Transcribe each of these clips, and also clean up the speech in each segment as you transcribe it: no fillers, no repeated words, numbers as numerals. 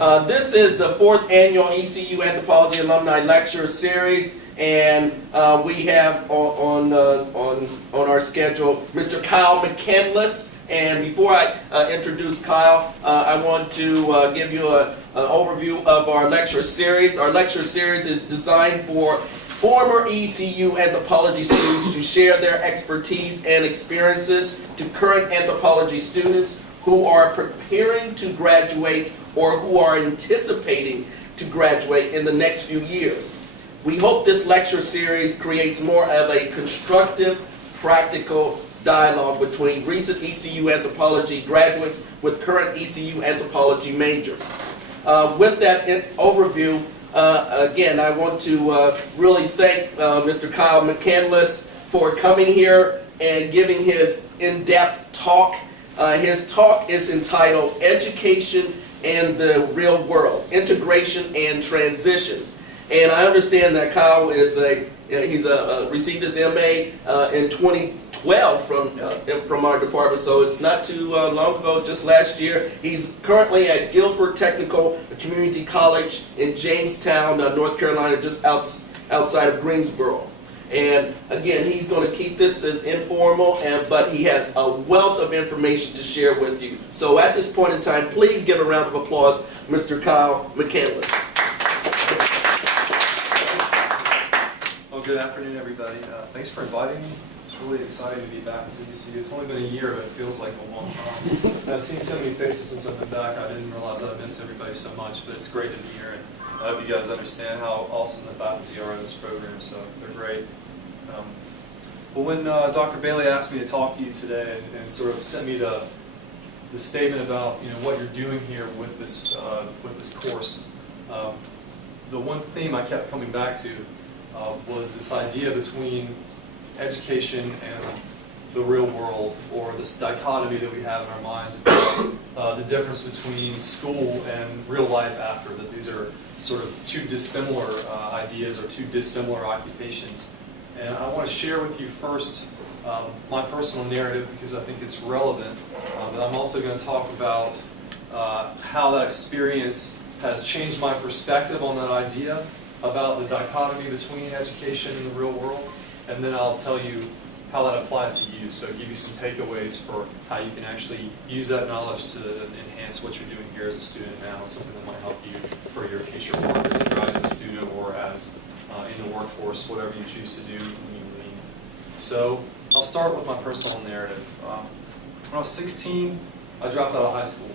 This is the 4th annual ECU Anthropology Alumni Lecture Series, and we have on our schedule Mr. Kyle McCandless. And before I introduce Kyle, I want to give you an overview of our lecture series. Our lecture series is designed for former ECU anthropology students to share their expertise and experiences to current anthropology students who are preparing to graduate or who are anticipating to graduate in the next few years. We hope this lecture series creates more of a constructive, practical dialogue between recent ECU anthropology graduates with current ECU anthropology majors. With that overview, again, I want to really thank Mr. Kyle McCandless for coming here and giving his in-depth talk. His talk is entitled Education and the Real World, Integration and Transitions. And I understand that Kyle is received his MA in 2012 from our department, so it's not too long ago, just last year. He's currently at Guilford Technical Community College in Jamestown, North Carolina, just outside of Greensboro. And again, he's going to keep this as informal, but he has a wealth of information to share with you. So at this point in time, please give a round of applause, Mr. Kyle McCandless. Well, good afternoon, everybody. Thanks for inviting me. It's really exciting to be back to ECU. It's only been a year, but it feels like a long time. I've seen so many faces since I've been back. I didn't realize that I missed everybody so much, but it's great to be here. And I hope you guys understand how awesome the faculty are in this program, so they're great. Well, when Dr. Bailey asked me to talk to you today and sort of sent me the statement about what you're doing here with this course, the one theme I kept coming back to was this idea between education and the real world, or this dichotomy that we have in our minds about the difference between school and real life after, that these are sort of two dissimilar ideas or two dissimilar occupations. And I want to share with you first my personal narrative because I think it's relevant, but I'm also going to talk about how that experience has changed my perspective on that idea about the dichotomy between education and the real world, and then I'll tell you how that applies to you, so give you some takeaways for how you can actually use that knowledge to enhance what you're doing here as a student now, something that might help you for your future work as a graduate student or as in the workforce, whatever you choose to do when you leave. So I'll start with my personal narrative. When I was 16, I dropped out of high school.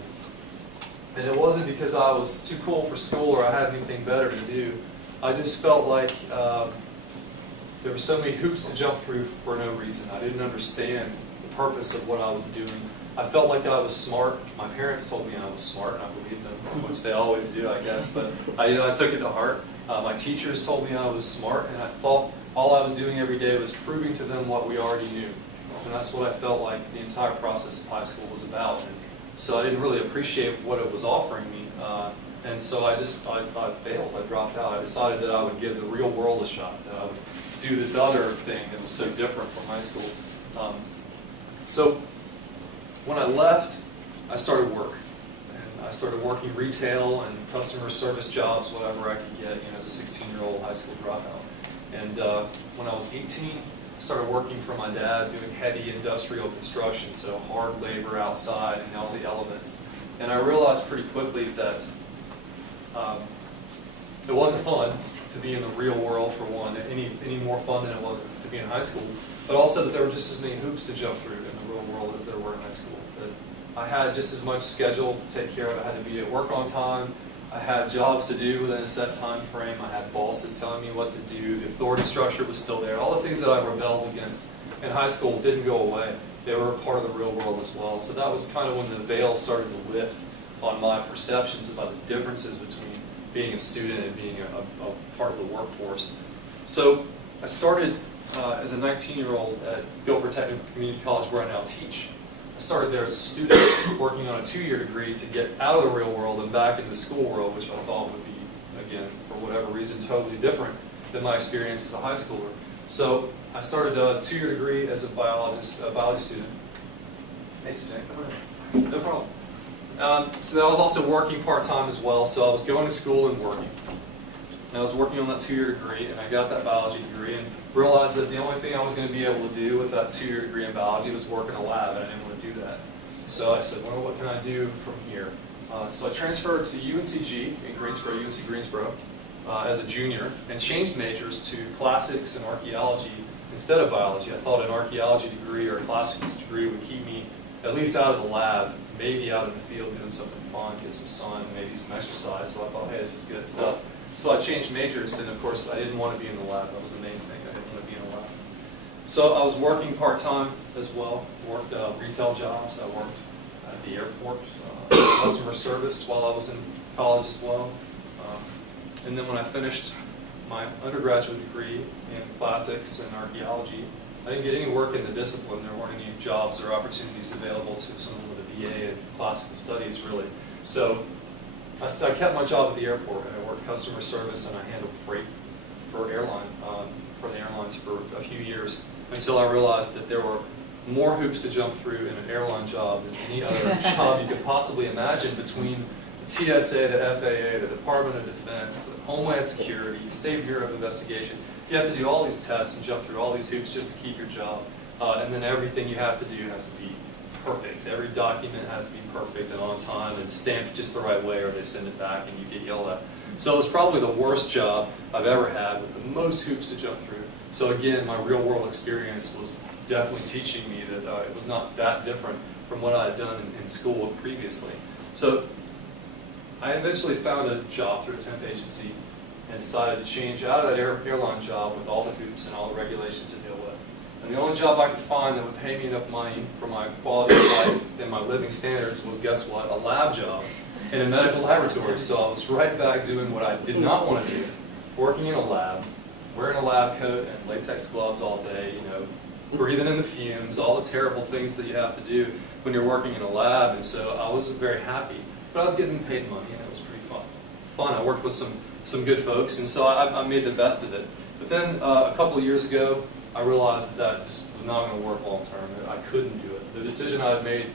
And it wasn't because I was too cool for school or I had anything better to do. I just felt like there were so many hoops to jump through for no reason. I didn't understand the purpose of what I was doing. I felt like I was smart. My parents told me I was smart, and I believed them, which they always do, I guess. But I took it to heart. My teachers told me I was smart, and I thought all I was doing every day was proving to them what we already knew. And that's what I felt like the entire process of high school was about. And so I didn't really appreciate what it was offering me. And so I failed. I dropped out. I decided that I would give the real world a shot, that I would do this other thing that was so different from high school. So when I left, I started work. And I started working retail and customer service jobs, whatever I could get, as a 16-year-old high school dropout. And when I was 18, I started working for my dad doing heavy industrial construction, so hard labor outside and all the elements. And I realized pretty quickly that it wasn't fun to be in the real world, for one, any more fun than it was to be in high school, but also that there were just as many hoops to jump through in the real world as there were in high school. That I had just as much schedule to take care of. I had to be at work on time. I had jobs to do within a set time frame. I had bosses telling me what to do. The authority structure was still there. All the things that I rebelled against in high school didn't go away. They were a part of the real world as well. So that was kind of when the veil started to lift on my perceptions about the differences between being a student and being a part of the workforce. So I started as a 19-year-old at Guilford Technical Community College, where I now teach. I started there as a student working on a 2-year degree to get out of the real world and back into the school world, which I thought would be, again, for whatever reason, totally different than my experience as a high schooler. So I started a 2-year degree as a biology student. Hey, Suzanne, come on in. No problem. So I was also working part-time as well, so I was going to school and working. And I was working on that 2-year degree, and I got that biology degree, and realized that the only thing I was going to be able to do with that 2-year degree in biology was work in a lab, and I didn't want to do that. So I said, well, what can I do from here? So I transferred to UNCG in Greensboro, UNC Greensboro, as a junior, and changed majors to classics and archaeology instead of biology. I thought an archaeology degree or a classics degree would keep me at least out of the lab, maybe out in the field doing something fun, get some sun, maybe some exercise. So I thought, hey, this is good stuff. So I changed majors, and of course I didn't want to be in the lab. That was the main thing. I didn't want to be in the lab. So I was working part-time as well, worked retail jobs. I worked at the airport, customer service while I was in college as well. And then when I finished my undergraduate degree in classics and archaeology, I didn't get any work in the discipline. There weren't any jobs or opportunities available to someone with a BA in classical studies, really. So I kept my job at the airport, and I worked customer service, and I handled freight for the airlines for a few years, until I realized that there were more hoops to jump through in an airline job than any other job you could possibly imagine, between the TSA, the FAA, the Department of Defense, the Homeland Security, the State Bureau of Investigation. You have to do all these tests and jump through all these hoops just to keep your job. And then everything you have to do has to be perfect. Every document has to be perfect and on time and stamped just the right way, or they send it back and you get yelled at. So it was probably the worst job I've ever had, with the most hoops to jump through. So again, my real world experience was definitely teaching me that it was not that different from what I had done in school previously. So I eventually found a job through a temp agency and decided to change out of that airline job with all the hoops and all the regulations to deal with. And the only job I could find that would pay me enough money for my quality of life and my living standards was, guess what, a lab job in a medical laboratory. So I was right back doing what I did not want to do, working in a lab, wearing a lab coat and latex gloves all day, breathing in the fumes, all the terrible things that you have to do when you're working in a lab. And so I wasn't very happy, but I was getting paid money, and it was pretty fun. I worked with some good folks, and so I made the best of it. But then a couple of years ago, I realized that just was not going to work long term. I couldn't do it. The decision I had made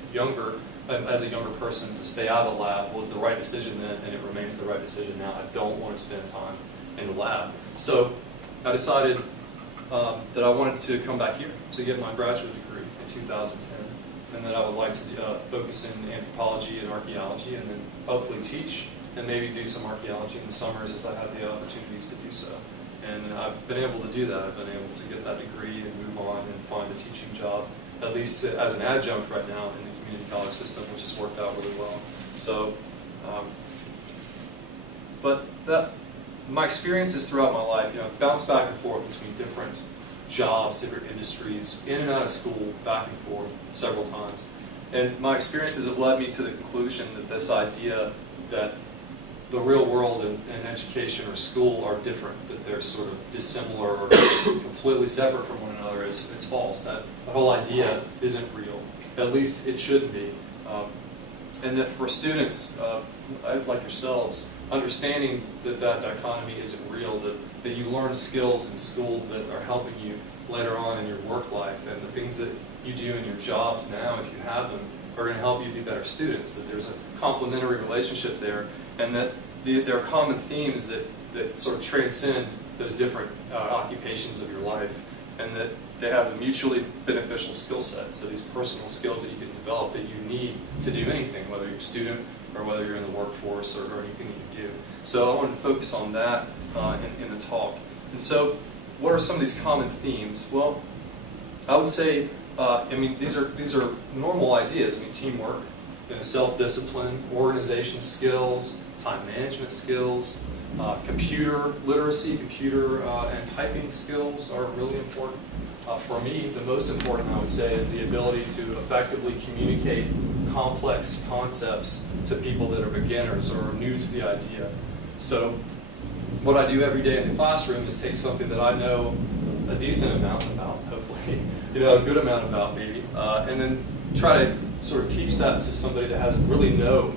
as a younger person to stay out of the lab was the right decision then, and it remains the right decision now. I don't want to spend time in the lab. So I decided that I wanted to come back here to get my graduate degree in 2010, and that I would like to focus in anthropology and archaeology, and then hopefully teach and maybe do some archaeology in the summers as I have the opportunities to do so. And I've been able to do that. I've been able to get that degree and move on and find a teaching job, at least as an adjunct right now in the community college system, which has worked out really well. So, my experiences throughout my life, bounced back and forth between different jobs, different industries, in and out of school, back and forth several times. And my experiences have led me to the conclusion that this idea that the real world and education or school are different, that they're sort of dissimilar or completely separate from one another, is false. That the whole idea isn't real. At least it shouldn't be. And that for students like yourselves, understanding that dichotomy isn't real, that you learn skills in school that are helping you later on in your work life, and the things that you do in your jobs now, if you have them, are going to help you be better students, that there's a complementary relationship there, and that there are common themes that sort of transcend those different occupations of your life, and that they have a mutually beneficial skill set. So these personal skills that you can develop that you need to do anything, whether you're a student or whether you're in the workforce or anything that you do. So I wanted to focus on that in the talk. And so what are some of these common themes? Well, I would say, these are normal ideas. Teamwork, self-discipline, organization skills, time management skills, computer literacy, computer and typing skills are really important. For me, the most important, I would say, is the ability to effectively communicate complex concepts to people that are beginners or are new to the idea. So what I do every day in the classroom is take something that I know a decent amount about, hopefully, a good amount about maybe, and then try to sort of teach that to somebody that has really no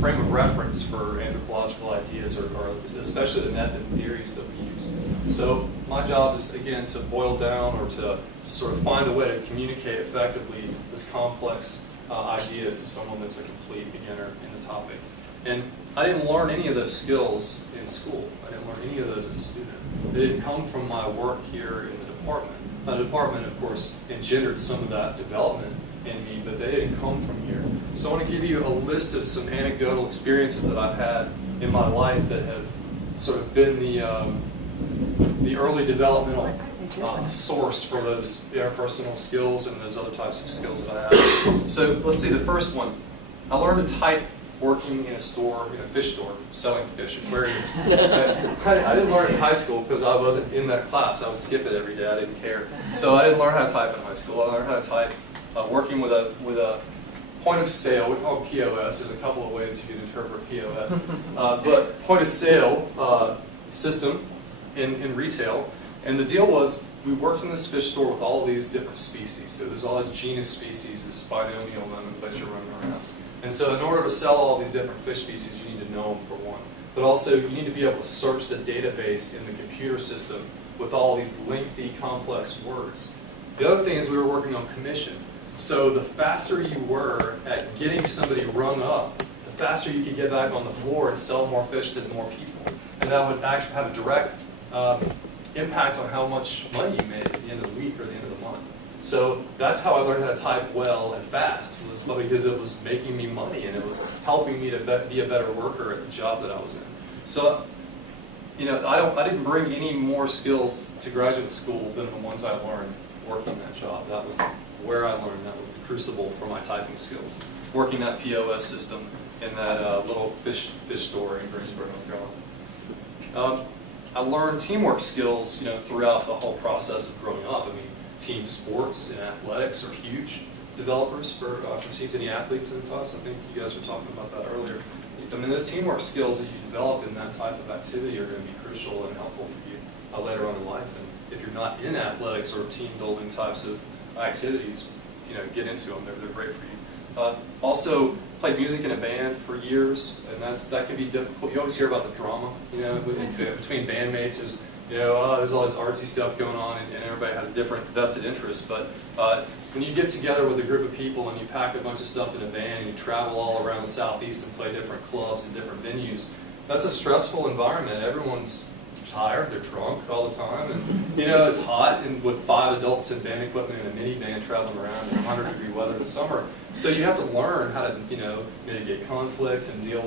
frame of reference for anthropological ideas, or especially the method and theories that we use. So my job is, again, to boil down or to sort of find a way to communicate effectively this complex ideas to someone that's a complete beginner in the topic. And I didn't learn any of those skills in school. I didn't learn any of those as a student. They didn't come from my work here in the department. The department, of course, engendered some of that development in me, but they didn't come from here. So I want to give you a list of some anecdotal experiences that I've had in my life that have sort of been the early developmental source for those interpersonal skills and those other types of skills that I have. So let's see, the first one. I learned to type working in a store, in a fish store, selling fish, aquariums. I didn't learn it in high school because I wasn't in that class. I would skip it every day. I didn't care. So I didn't learn how to type in high school. I learned how to type working with a point of sale. We call it POS. There's a couple of ways you can interpret POS. But point of sale system in retail. And the deal was we worked in this fish store with all these different species. So there's all this genus species, this binomial nomenclature running around. And so in order to sell all these different fish species, you need to know them for one. But also you need to be able to search the database in the computer system with all these lengthy, complex words. The other thing is we were working on commission. So the faster you were at getting somebody rung up, the faster you could get back on the floor and sell more fish to more people. And that would actually have a direct impact on how much money you made at the end of the week or the end of the month. So that's how I learned how to type well and fast, was because it was making me money and it was helping me to be a better worker at the job that I was in. So, you know, I didn't bring any more skills to graduate school than the ones I learned working that job. That was where I learned. That was the crucible for my typing skills. Working that POS system in that little fish store in Greensboro, North Carolina. I learned teamwork skills, you know, throughout the whole process of growing up. I mean, team sports and athletics are huge developers for teams. Any athletes in the class? I think you guys were talking about that earlier. I mean, those teamwork skills that you develop in that type of activity are going to be crucial and helpful for you later on in life. And if you're not in athletics or team building types of activities, you know, get into them. They're great for you. Also, played music in a band for years, and that can be difficult. You always hear about the drama, you know, between bandmates. Is, you know, there's all this artsy stuff going on, and everybody has different vested interests. But when you get together with a group of people and you pack a bunch of stuff in a van and you travel all around the Southeast and play different clubs and different venues, that's a stressful environment. Everyone's tired, they're drunk all the time, and you know, it's hot, and with 5 adults in band equipment in a minivan traveling around in 100-degree weather in the summer. So you have to learn how to, you know, mitigate conflicts and deal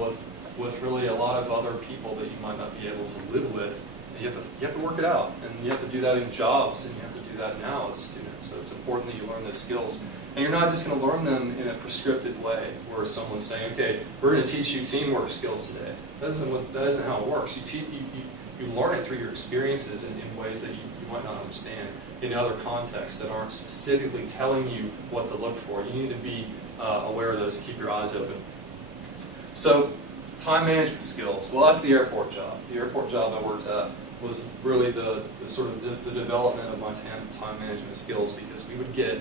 with really a lot of other people that you might not be able to live with. And you have to work it out, and you have to do that in jobs, and you have to do that now as a student. So it's important that you learn those skills. And you're not just going to learn them in a prescriptive way, where someone's saying, okay, we're going to teach you teamwork skills today. That isn't how it works. You learn it through your experiences in ways that you might not understand in other contexts that aren't specifically telling you what to look for. You need to be aware of those and keep your eyes open. So, time management skills. Well, that's the airport job. The airport job I worked at was really the sort of the development of my time management skills, because we would get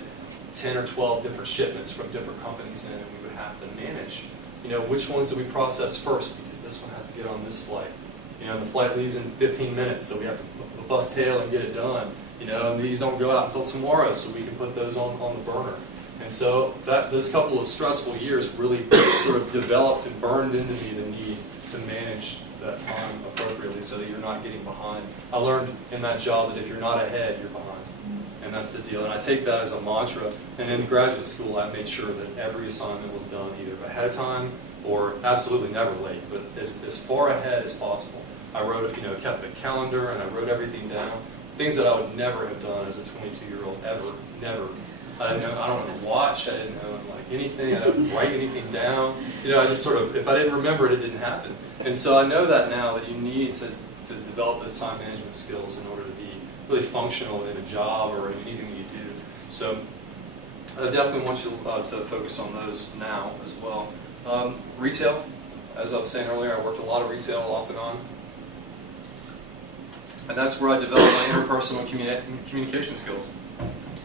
10 or 12 different shipments from different companies in, and we would have to manage, you know, which ones do we process first, because this one has to get on this flight. You know, the flight leaves in 15 minutes, so we have to bust tail and get it done. You know, and these don't go out until tomorrow, so we can put those on the burner. And so those couple of stressful years really sort of developed and burned into me the need to manage that time appropriately so that you're not getting behind. I learned in that job that if you're not ahead, you're behind. And that's the deal. And I take that as a mantra. And in graduate school, I made sure that every assignment was done either ahead of time or absolutely never late, but as far ahead as possible. I wrote, you know, kept a calendar, and I wrote everything down. Things that I would never have done as a 22-year-old, ever, never. I don't have a watch. I didn't know like anything. I didn't write anything down. You know, I just sort of, if I didn't remember it, it didn't happen. And so I know that now, that you need to develop those time management skills in order to be really functional in a job or in anything you do. So I definitely want you to focus on those now as well. Retail, as I was saying earlier, I worked a lot of retail off and on. And that's where I developed my interpersonal communication skills.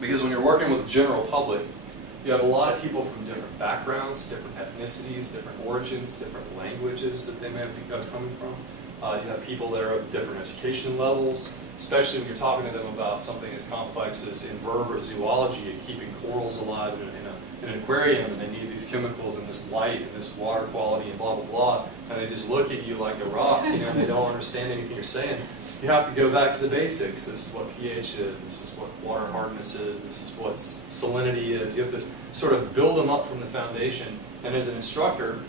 Because when you're working with the general public, you have a lot of people from different backgrounds, different ethnicities, different origins, different languages that they may be coming from. You have people that are of different education levels, especially when you're talking to them about something as complex as invertebrate zoology and keeping corals alive in in an aquarium and they need these chemicals and this light and this water quality and blah, blah, blah, and they just look at you like a rock, you know, and they don't understand anything you're saying. You have to go back to the basics. This is what pH is, this is what water hardness is, this is what salinity is. You have to sort of build them up from the foundation. And as an instructor,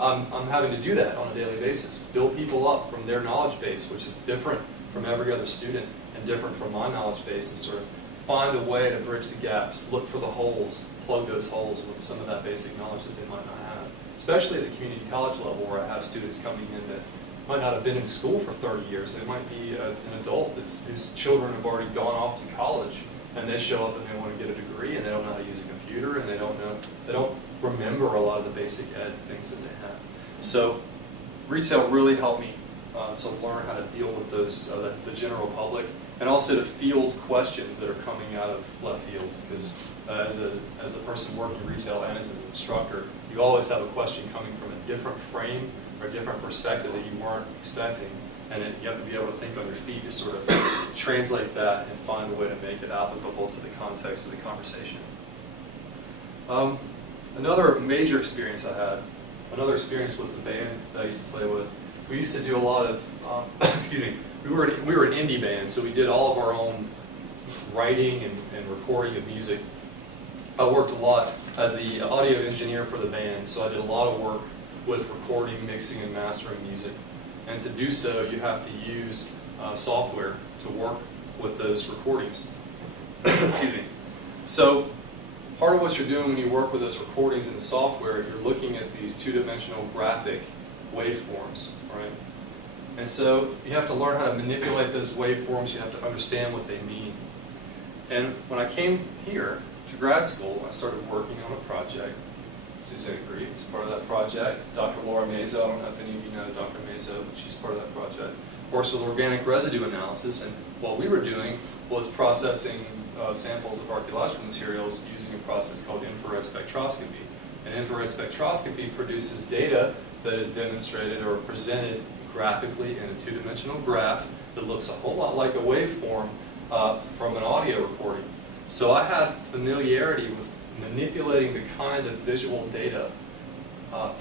I'm having to do that on a daily basis. Build people up from their knowledge base, which is different from every other student and different from my knowledge base, and sort of find a way to bridge the gaps, look for the holes, plug those holes with some of that basic knowledge that they might not have. Especially at the community college level where I have students coming in that might not have been in school for 30 years. They might be an adult whose children have already gone off to college, and they show up and they want to get a degree and they don't know how to use a computer, and they don't remember a lot of the basic ed things that they have. So retail really helped me to learn how to deal with those, the general public, and also to field questions that are coming out of left field, because as a person working in retail and as an instructor, you always have a question coming from a different frame or a different perspective that you weren't expecting, and you have to be able to think on your feet to sort of translate that and find a way to make it applicable to the context of the conversation. Another major experience I had, another experience with the band that I used to play with, we used to do a lot of, excuse me, we were an indie band, so we did all of our own writing and recording of music. I worked a lot as the audio engineer for the band, so I did a lot of work with recording, mixing, and mastering music. And to do so, you have to use software to work with those recordings. Excuse me. So part of what you're doing when you work with those recordings in the software, you're looking at these two-dimensional graphic waveforms, right? And so you have to learn how to manipulate those waveforms. You have to understand what they mean. And when I came here to grad school, I started working on a project. Suzanne Green is part of that project. Dr. Laura Mazo, I don't know if any of you know Dr. Mazo, but she's part of that project. Works with organic residue analysis, and what we were doing was processing samples of archaeological materials using a process called infrared spectroscopy. And infrared spectroscopy produces data that is demonstrated or presented graphically in a two-dimensional graph that looks a whole lot like a waveform from an audio recording. So I had familiarity with manipulating the kind of visual data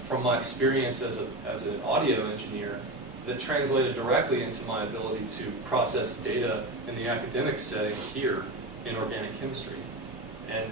from my experience as an audio engineer that translated directly into my ability to process data in the academic setting here in organic chemistry. And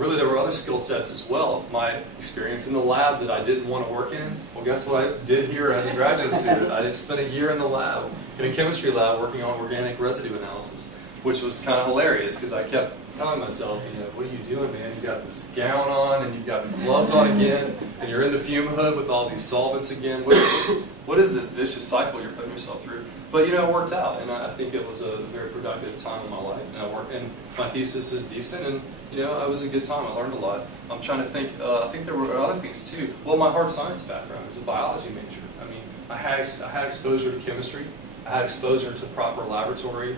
really there were other skill sets as well. My experience in the lab that I didn't want to work in, well, guess what I did here as a graduate student? I spent a year in the lab, in a chemistry lab, working on organic residue analysis, which was kind of hilarious because I kept telling myself, you know, what are you doing, man? You've got this gown on and you've got these gloves on again, and you're in the fume hood with all these solvents again. What is this vicious cycle you're putting yourself through? But you know, it worked out, and I think it was a very productive time in my life. And my thesis is decent, and you know, it was a good time. I learned a lot. I'm trying to think. I think there were other things too. Well, my hard science background is a biology major. I mean, I had exposure to chemistry. I had exposure to proper laboratory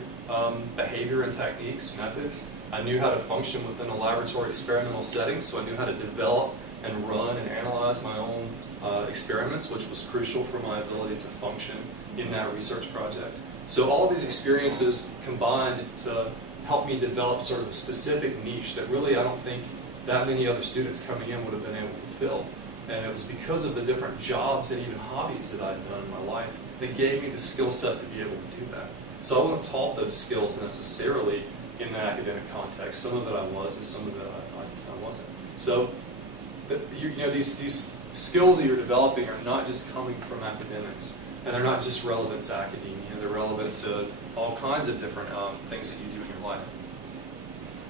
behavior and techniques, methods. I knew how to function within a laboratory experimental setting, so I knew how to develop and run and analyze my own experiments, which was crucial for my ability to function in that research project. So all of these experiences combined to help me develop sort of a specific niche that really I don't think that many other students coming in would have been able to fill. And it was because of the different jobs and even hobbies that I'd done in my life that gave me the skill set to be able to do that. So I wasn't taught those skills necessarily in an academic context. Some of it I was, and some of it I wasn't. So you know, these skills that you're developing are not just coming from academics, and they're not just relevant to academia. They're relevant to all kinds of different things that you do in your life.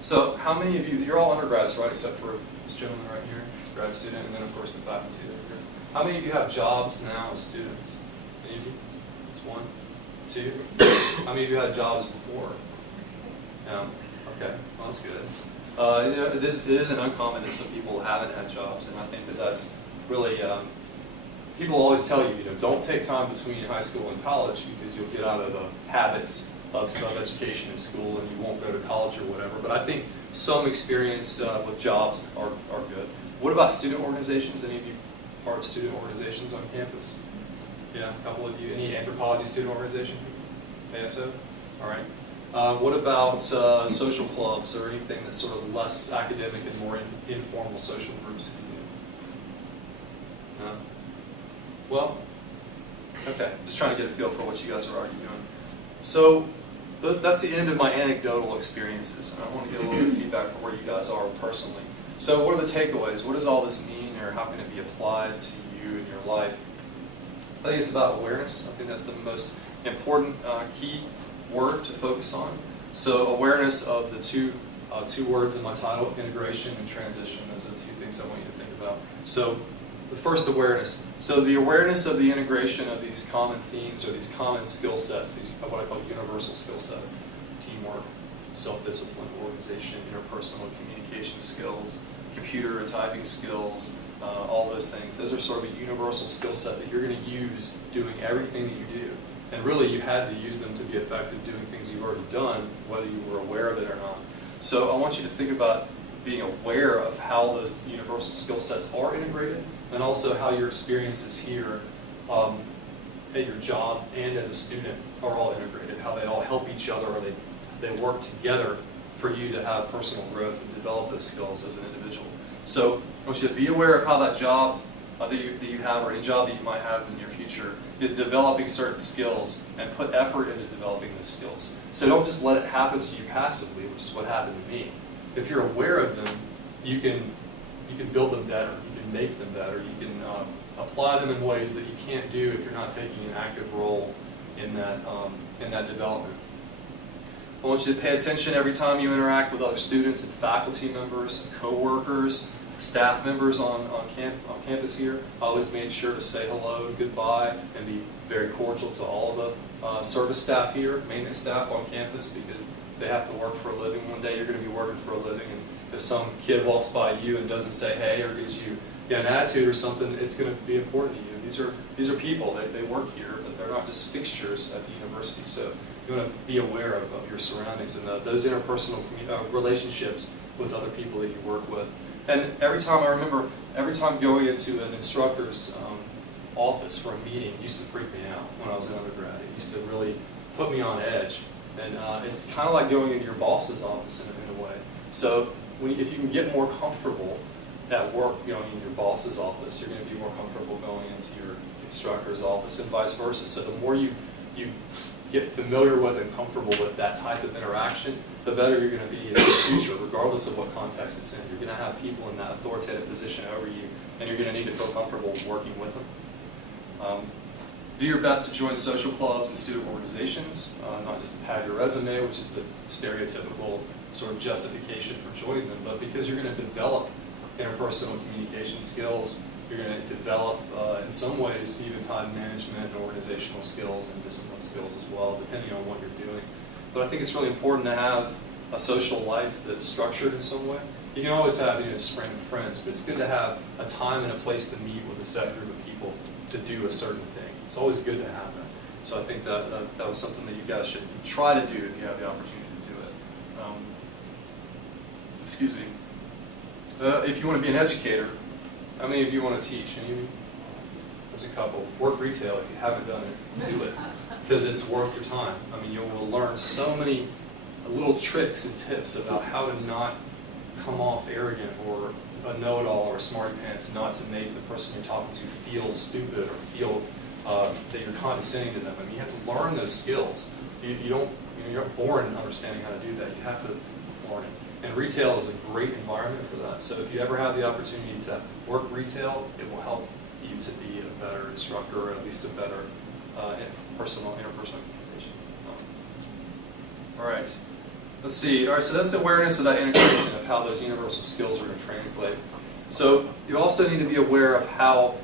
So how many of you, you're all undergrads, right, except for this gentleman right here, grad student, and then of course the faculty that are here. How many of you have jobs now as students? Any of you? Just one? Two? How many of you had jobs before? Okay, well that's good. You know, it is an uncommon that some people haven't had jobs, and I think that that's really, people always tell you, you know, don't take time between high school and college because you'll get out of the habits of education in school and you won't go to college or whatever. But I think some experience with jobs are good. What about student organizations? Any of you part of student organizations on campus? Yeah, a couple of you. Any anthropology student organization? ASO? All right. What about social clubs or anything that's sort of less academic and more informal social groups? No? Well, okay, just trying to get a feel for what you guys are already doing. So that's the end of my anecdotal experiences. I want to get a little bit of feedback from where you guys are personally. So what are the takeaways? What does all this mean, or how can it be applied to you in your life? I think it's about awareness. I think that's the most important key word to focus on. So awareness of the two words in my title, integration and transition. Those are the two things I want you to think about. So the first, awareness. So the awareness of the integration of these common themes or these common skill sets, these what I call universal skill sets: teamwork, self-discipline, organization, interpersonal communication skills, computer and typing skills, all those things. Those are sort of a universal skill set that you're going to use doing everything that you do. And really, you had to use them to be effective doing things you've already done, whether you were aware of it or not. So I want you to think about being aware of how those universal skill sets are integrated, and also how your experiences here at your job and as a student are all integrated, how they all help each other, or they work together for you to have personal growth and develop those skills as an individual. So I want you to be aware of how that job that you have, or any job that you might have in your future, is developing certain skills, and put effort into developing those skills. So don't just let it happen to you passively, which is what happened to me. If you're aware of them, you can build them better, you can make them better, you can apply them in ways that you can't do if you're not taking an active role in that development. I want you to pay attention every time you interact with other students and faculty members, co-workers, staff members on campus here. I always made sure to say hello, goodbye, and be very cordial to all of the service staff here, maintenance staff on campus, because they have to work for a living. One day you're going to be working for a living, and if some kid walks by you and doesn't say hey, or gives you an attitude or something, it's going to be important to you. These are people. They work here, but they're not just fixtures at the university. So you want to be aware of your surroundings and those interpersonal relationships with other people that you work with. And every time going into an instructor's office for a meeting, it used to freak me out when I was an undergrad. It used to really put me on edge. And it's kind of like going into your boss's office in a way. So if you can get more comfortable at work going in your boss's office, you're going to be more comfortable going into your instructor's office, and vice versa. So the more you get familiar with and comfortable with that type of interaction, the better you're going to be in the future, regardless of what context it's in. You're going to have people in that authoritative position over you, and you're going to need to feel comfortable working with them. Do your best to join social clubs and student organizations, not just to pad your resume, which is the stereotypical sort of justification for joining them, but because you're going to develop interpersonal communication skills. You're going to develop, in some ways, even time management and organizational skills and discipline skills as well, depending on what you're doing. But I think it's really important to have a social life that's structured in some way. You can always have just random friends, but it's good to have a time and a place to meet with a set group of people to do a certain thing. It's always good to have that. So I think that was something that you guys should try to do if you have the opportunity to do it. Excuse me. If you want to be an educator, how many of you want to teach? There's a couple. Work retail. If you haven't done it, do it, because it's worth your time. I mean, you will learn so many little tricks and tips about how to not come off arrogant or a know-it-all or a smarty pants, not to make the person you're talking to feel stupid or feel that you're condescending to them. I mean, you have to learn those skills. You're not born understanding how to do that. You have to learn it. And retail is a great environment for that. So if you ever have the opportunity to work retail, it will help you to be a better instructor, or at least a better interpersonal communication. All right. Let's see. All right, so that's the awareness of that integration of how those universal skills are going to translate. So you also need to be aware of how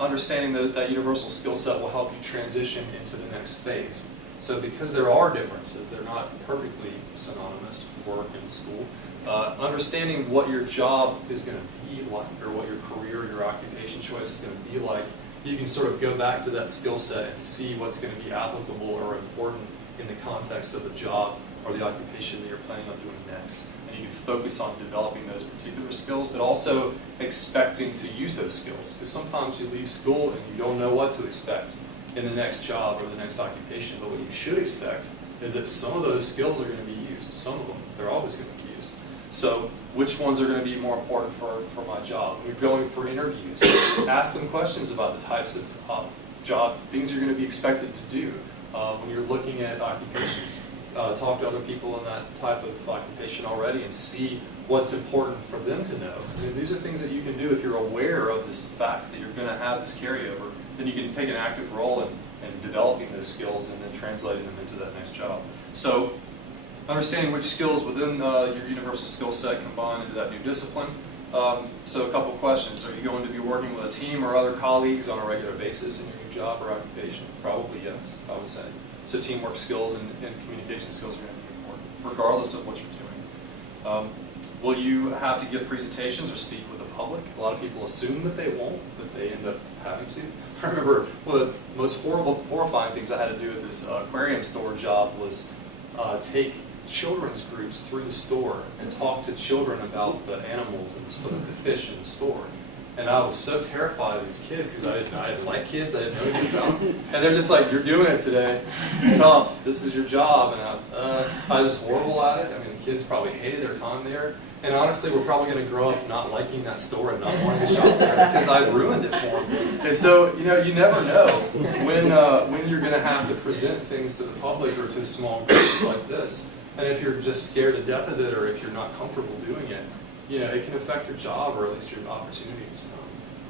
understanding that universal skill set will help you transition into the next phase. So because there are differences, they're not perfectly synonymous, work and school, understanding what your job is going to be like, or what your career, your occupation choice is going to be like, you can sort of go back to that skill set and see what's going to be applicable or important in the context of the job or the occupation that you're planning on doing next. And you can focus on developing those particular skills, but also expecting to use those skills. Because sometimes you leave school and you don't know what to expect. in the next job or the next occupation. But what you should expect is that some of those skills are going to be used. Some of them, they're always going to be used. So which ones are going to be more important for my job? When you're going for interviews, ask them questions about the types of job, things you're going to be expected to do. When you're looking at occupations, talk to other people in that type of occupation already and see what's important for them to know. I mean, these are things that you can do if you're aware of this fact that you're going to have this carryover. Then you can take an active role in developing those skills and then translating them into that next job. So understanding which skills within your universal skill set combine into that new discipline. So a couple questions. Are you going to be working with a team or other colleagues on a regular basis in your new job or occupation? Probably yes, I would say. So teamwork skills and communication skills are going to be important, regardless of what you're doing. Will you have to give presentations or speak with the public? A lot of people assume that they won't, but they end up having to. I remember one of the most horrifying things I had to do at this aquarium store job was take children's groups through the store and talk to children about the animals and the fish in the store. And I was so terrified of these kids because I didn't like kids, I didn't know anything about them. And they're just like, you're doing it today, tough, this is your job. And I was horrible at it. I mean, the kids probably hated their time there. And honestly, we're probably going to grow up not liking that store and not wanting to shop there because I ruined it for them. And so, you know, you never know when you're going to have to present things to the public or to small groups like this. And if you're just scared to death of it or if you're not comfortable doing it, you know, it can affect your job or at least your opportunities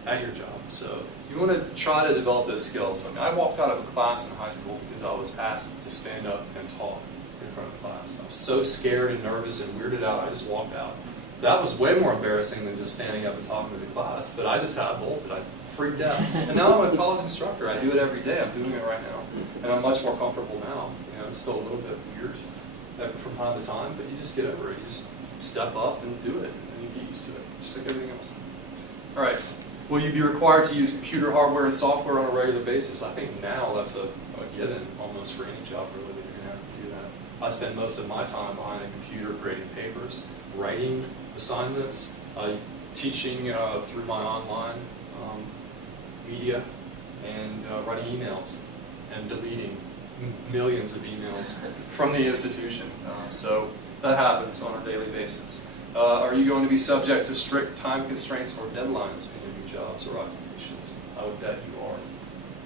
at your job. So you want to try to develop those skills. I mean, I walked out of a class in high school because I was asked to stand up and talk in front of class. I was so scared and nervous and weirded out, I just walked out. That was way more embarrassing than just standing up and talking to the class, but I just had bolted. I freaked out. And now I'm a college instructor. I do it every day. I'm doing it right now. And I'm much more comfortable now. You know, it's still a little bit weird from time to time, but you just get over it. You just step up and do it, and you get used to it, just like everything else. All right. Will you be required to use computer hardware and software on a regular basis? I think now that's a given almost for any job really that you're going to have to do that. I spend most of my time behind a computer grading papers, writing assignments, teaching through my online media, and writing emails and deleting millions of emails from the institution. So that happens on a daily basis. Are you going to be subject to strict time constraints or deadlines in your new jobs or occupations? I would bet you are.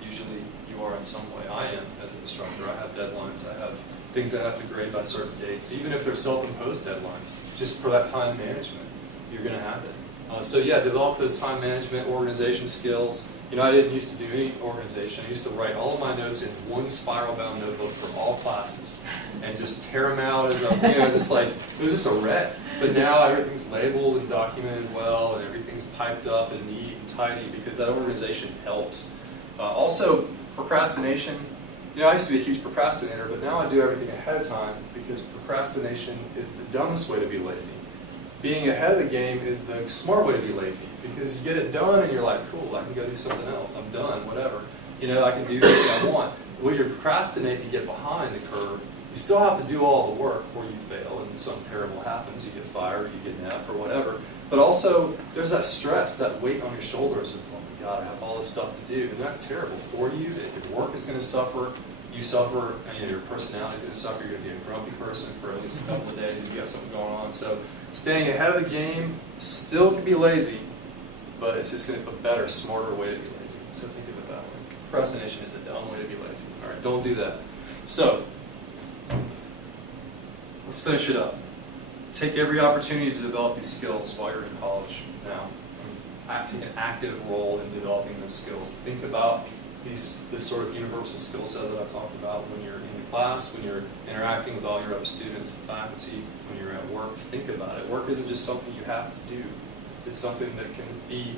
Usually you are in some way. I am as an instructor. I have deadlines. I have things I have to grade by certain dates, even if they're self-imposed deadlines. Just for that time management, you're going to have it. So yeah, develop those time management, organization skills. You know, I didn't used to do any organization. I used to write all of my notes in one spiral-bound notebook for all classes and just tear them out as a, you know, just like, it was just a wreck. But now everything's labeled and documented well, and everything's typed up and neat and tidy because that organization helps. Also, procrastination. You know, I used to be a huge procrastinator, but now I do everything ahead of time because procrastination is the dumbest way to be lazy. Being ahead of the game is the smart way to be lazy because you get it done and you're like, cool, I can go do something else. I'm done, whatever. You know, I can do anything I want. When you procrastinate and you get behind the curve, you still have to do all the work or you fail and something terrible happens. You get fired or you get an F or whatever. But also, there's that stress, that weight on your shoulders of, oh my God, I have all this stuff to do. And that's terrible for you. Your work is going to suffer. You suffer, and you know, your personality is going to suffer. You're going to be a grumpy person for at least a couple of days if you got something going on. So staying ahead of the game still can be lazy, but it's just going to be a better, smarter way to be lazy. So think of it that way. Procrastination is a dumb way to be lazy. All right, don't do that. So let's finish it up. Take every opportunity to develop these skills while you're in college now. Taking an active role in developing those skills. Think about this sort of universal skill set that I've talked about when you're in class, when you're interacting with all your other students and faculty, when you're at work. Think about it. Work isn't just something you have to do. It's something that can be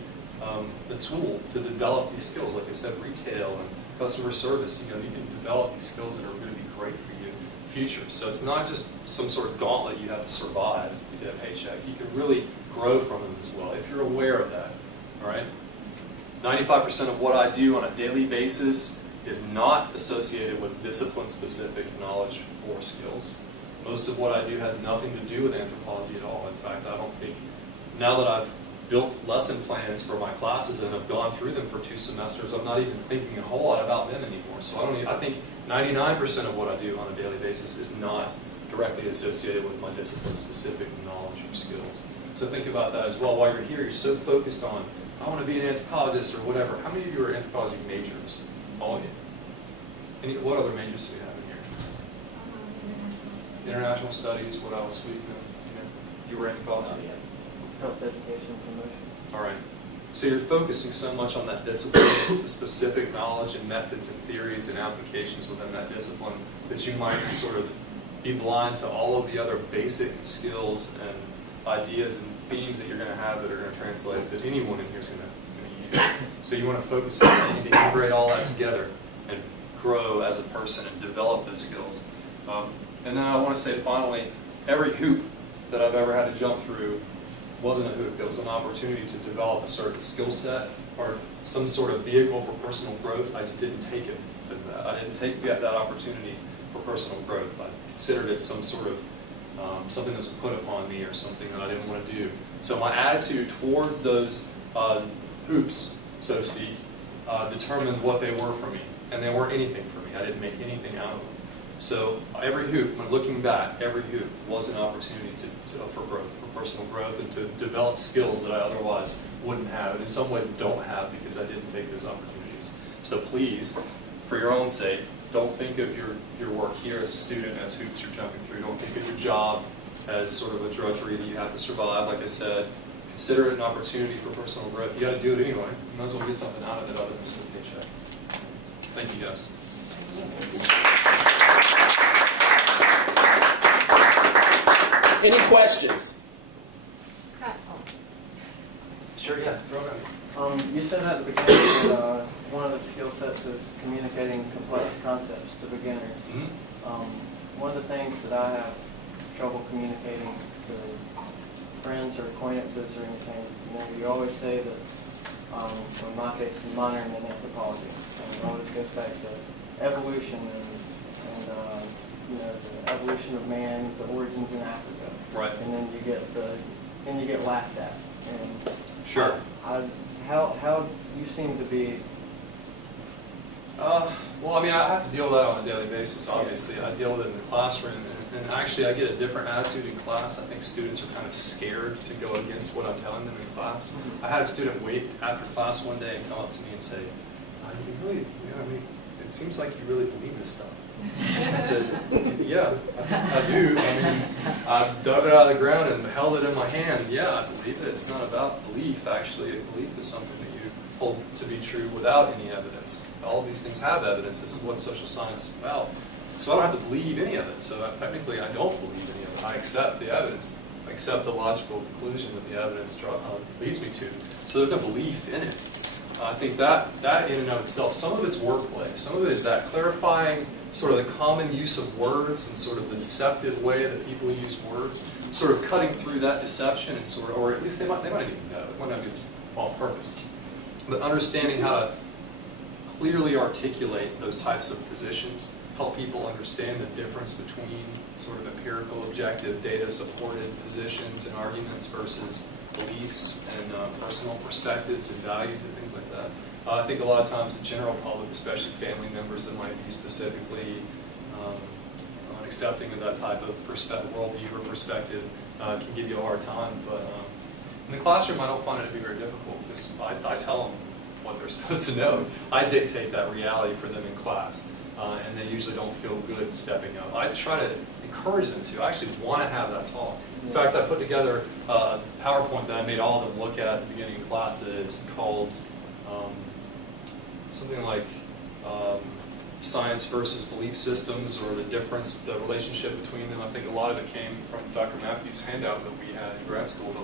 the tool to develop these skills. Like I said, retail and customer service, you know, you can develop these skills that are going to be great for you in the future. So it's not just some sort of gauntlet you have to survive to get a paycheck. You can really grow from them as well if you're aware of that. All right? 95% of what I do on a daily basis is not associated with discipline-specific knowledge or skills. Most of what I do has nothing to do with anthropology at all. In fact, I don't think, now that I've built lesson plans for my classes and have gone through them for 2 semesters. I'm not even thinking a whole lot about them anymore. So I think 99% of what I do on a daily basis is not directly associated with my discipline-specific knowledge or skills. So think about that as well. While you're here, you're so focused on, I want to be an anthropologist or whatever. How many of you are anthropology majors? All of you? What other majors do you have in here? International studies, what else? You were anthropology? Health education promotion. All right. So you're focusing so much on that discipline, the specific knowledge and methods and theories and applications within that discipline, that you might sort of be blind to all of the other basic skills and ideas and themes that you're going to have that are going to translate, that anyone in here is going to use. So you want to focus on that. You need to integrate all that together and grow as a person and develop those skills. And then I want to say finally, every hoop that I've ever had to jump through wasn't a hoop. It was an opportunity to develop a certain skill set or some sort of vehicle for personal growth. I just didn't take it as that. I didn't take that opportunity for personal growth. I considered it some sort of something that was put upon me or something that I didn't want to do. So my attitude towards those hoops, so to speak, determined what they were for me. And they weren't anything for me. I didn't make anything out of them. So every hoop, when looking back, every hoop was an opportunity for growth, for personal growth, and to develop skills that I otherwise wouldn't have, and in some ways don't have because I didn't take those opportunities. So please, for your own sake, don't think of your work here as a student as hoops you're jumping through. Don't think of your job as sort of a drudgery that you have to survive. Like I said, consider it an opportunity for personal growth. You got to do it anyway. You might as well get something out of it other than just a paycheck. Thank you, guys. Any questions? Sure, yeah. Throw it at me. You said at the beginning that one of the skill sets is communicating complex concepts to beginners. One of the things that I have trouble communicating to friends or acquaintances or anything, you always say that, in my case, modern and anthropology, and it always goes back to evolution and the evolution of man, the origins in Africa. Right. And then you get laughed at. And Sure. How you seem to be. Well, I mean, I have to deal with that on a daily basis, obviously. I deal with it in the classroom, and actually I get a different attitude in class. I think students are kind of scared to go against what I'm telling them in class. I had a student wait after class one day and come up to me and say, it seems like you really believe this stuff. I said, yeah, I do. I mean, I've dug it out of the ground and held it in my hand. Yeah, I believe it. It's not about belief, actually. Belief is something that you hold to be true without any evidence. All of these things have evidence. This is what social science is about. So I don't have to believe any of it. So technically, I don't believe any of it. I accept the evidence. I accept the logical conclusion that the evidence leads me to. So there's no belief in it. I think that in and of itself, some of it's wordplay. Some of it is that clarifying sort of the common use of words and sort of the deceptive way that people use words, sort of cutting through that deception and sort of, or at least they might even know, it might not be on purpose. But understanding how to clearly articulate those types of positions, help people understand the difference between sort of empirical, objective, data-supported positions and arguments versus beliefs and personal perspectives and values and things like that. I think a lot of times the general public, especially family members that might be specifically unaccepting of that type of worldview or perspective, can give you a hard time. But in the classroom, I don't find it to be very difficult because I tell them what they're supposed to know. I dictate that reality for them in class, and they usually don't feel good stepping up. I try to encourage them to. I actually want to have that talk. In fact, I put together a PowerPoint that I made all of them look at the beginning of class that is called something like science versus belief systems, or the difference, the relationship between them. I think a lot of it came from Dr. Matthews' handout that we had in grad school.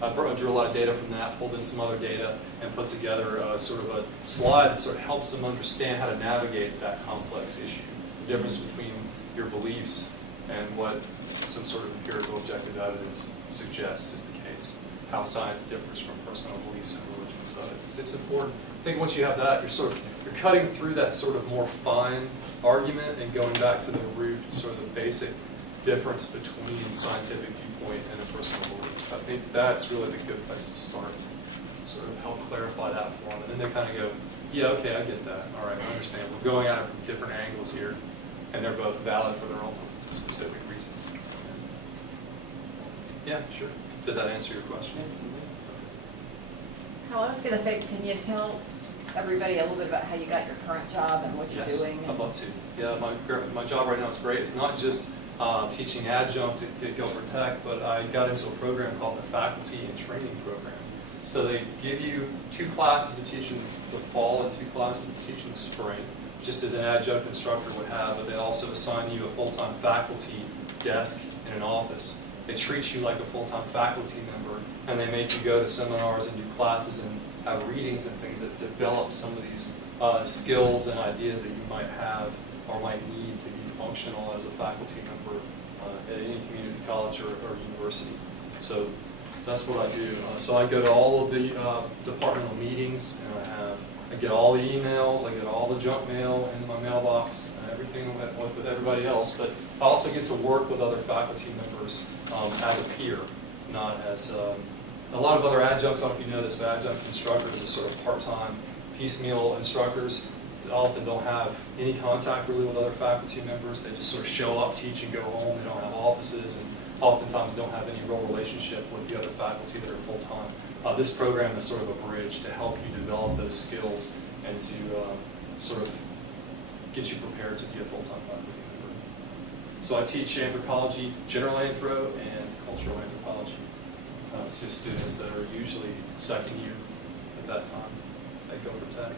I drew a lot of data from that, pulled in some other data, and put together sort of a slide that sort of helps them understand how to navigate that complex issue. The difference between your beliefs and what some sort of empirical objective evidence suggests is the case. How science differs from personal beliefs and religion. So it's important. I think once you have that, you're cutting through that sort of more fine argument and going back to the root, sort of the basic difference between scientific viewpoint and a personal belief. I think that's really the good place to start. Sort of help clarify that for them, and then they kind of go, yeah, okay, I get that. All right, I understand. We're going at it from different angles here, and they're both valid for their own specific reasons. Yeah, sure. Did that answer your question? Kyle, I was going to say, can you tell everybody a little bit about how you got your current job and what you're doing? Yes, I'd love to. Yeah, my job right now is great. It's not just teaching adjunct at Guilford Tech, but I got into a program called the Faculty and Training Program. So they give you 2 classes to teach in the fall and 2 classes to teach in the spring, just as an adjunct instructor would have, but they also assign you a full-time faculty desk in an office. They treat you like a full-time faculty member, and they make you go to seminars and do classes and have readings and things that develop some of these skills and ideas that you might have or might need to be functional as a faculty member at any community college or university. So that's what I do. So I go to all of the departmental meetings, and I get all the emails, I get all the junk mail in my mailbox, and everything with everybody else. But I also get to work with other faculty members as a peer, not as a lot of other adjuncts. I don't know if you know this, but adjunct instructors are sort of part-time, piecemeal instructors. They often don't have any contact really with other faculty members. They just sort of show up, teach, and go home. They don't have offices, and oftentimes don't have any real relationship with the other faculty that are full-time. This program is sort of a bridge to help you develop those skills and to sort of get you prepared to be a full-time faculty member. So I teach anthropology, general anthro, and cultural anthropology to students that are usually second year at that time at Guilford Tech.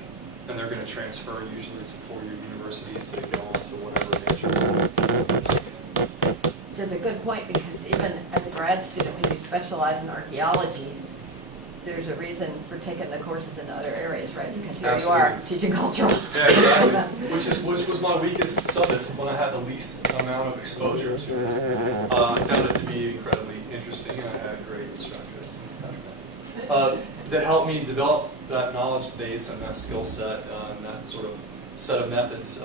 And they're going to transfer usually to 4-year universities to go on to whatever major. Which is a good point, because even as a grad student, when you specialize in archaeology, there's a reason for taking the courses in other areas, right? Because here you are teaching cultural. Yeah, exactly. Which was my weakest subdiscipline. I had the least amount of exposure to it. I found it to be incredibly interesting, and I had great instructors that helped me develop that knowledge base and that skill set and that sort of set of methods.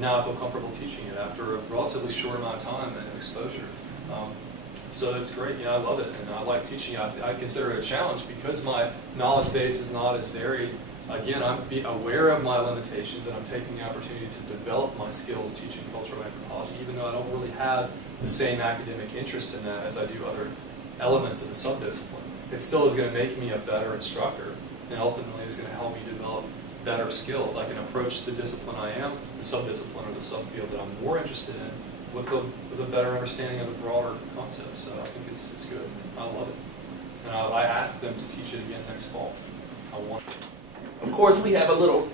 Now I feel comfortable teaching it after a relatively short amount of time and exposure. So it's great. I love it, and I like teaching. I consider it a challenge because my knowledge base is not as varied. Again, I'm aware of my limitations, and I'm taking the opportunity to develop my skills teaching cultural anthropology, even though I don't really have the same academic interest in that as I do other elements of the subdiscipline. It still is going to make me a better instructor, and ultimately it's going to help me develop better skills. I can approach the discipline I am, the subdiscipline or the subfield that I'm more interested in, with a better understanding of the broader concepts. So I think it's good. I love it. And I asked them to teach it again next fall. I want it. Of course, we have a little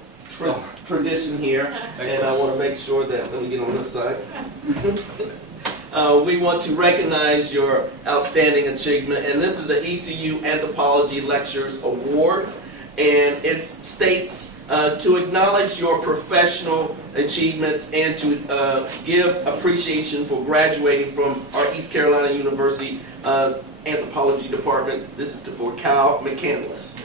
tradition here, and I want to make sure that, let me get on this side. We want to recognize your outstanding achievement, and this is the ECU Anthropology Lectures Award, and it states to acknowledge your professional achievements and to give appreciation for graduating from our East Carolina University Anthropology Department. This is for Kyle McCandless.